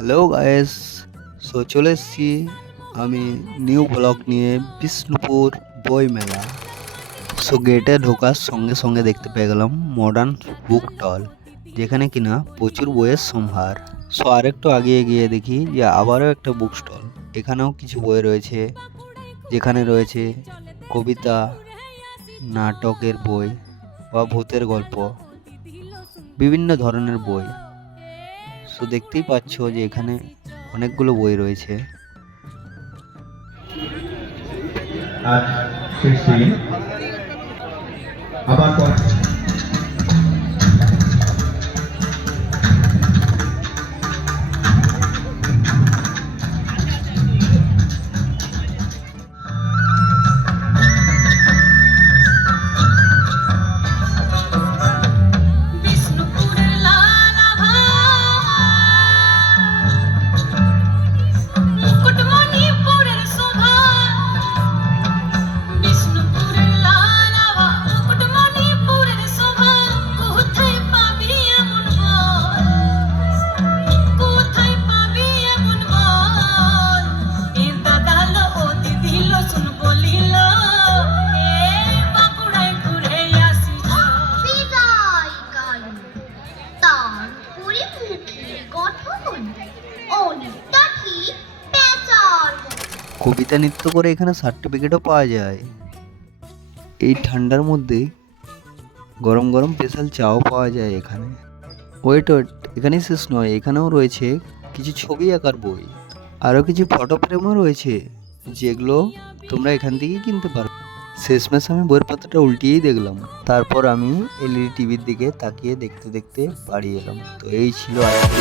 Hello guys, চলে এসেছি আমি নিউ ব্লগ নিয়ে বিষ্ণুপুর বই মেলা। গেটে ঢোকার সঙ্গে সঙ্গে দেখতে পেয়ে গেলাম মডার্ন বুক স্টল, যেখানে কিনা প্রচুর বইয়ের সম্ভার। আরেকটু আগিয়ে গিয়ে দেখি যে আবারও একটা বুক স্টল। এখানেও কিছু বই রয়েছে, যেখানে রয়েছে কবিতা, নাটকের বই বা ভূতের গল্প, বিভিন্ন ধরনের বই। দেখতেই পাচ্ছ যে এখানে অনেকগুলো বই রয়েছে। আজ শেষ দিন আবার কবিতা নৃত্য করে এখানে সার্টিফিকেটও পাওয়া যায়। এই ঠান্ডার মধ্যে গরম গরম স্পেশাল চাও পাওয়া যায় এখানে। ওয়েট, এখানেই শেষ নয়, এখানেও রয়েছে কিছু ছবি আঁকার বই, আরও কিছু ফটো ফ্রেমও রয়েছে, যেগুলো তোমরা এখান থেকেই কিনতে পারো। শেষমেশ আমি বইয়ের পাতাটা উল্টিয়েই দেখলাম, তারপর আমি এলইডি টিভির দিকে তাকিয়ে দেখতে দেখতে বাড়ি এলাম। তো এই ছিল আজকে।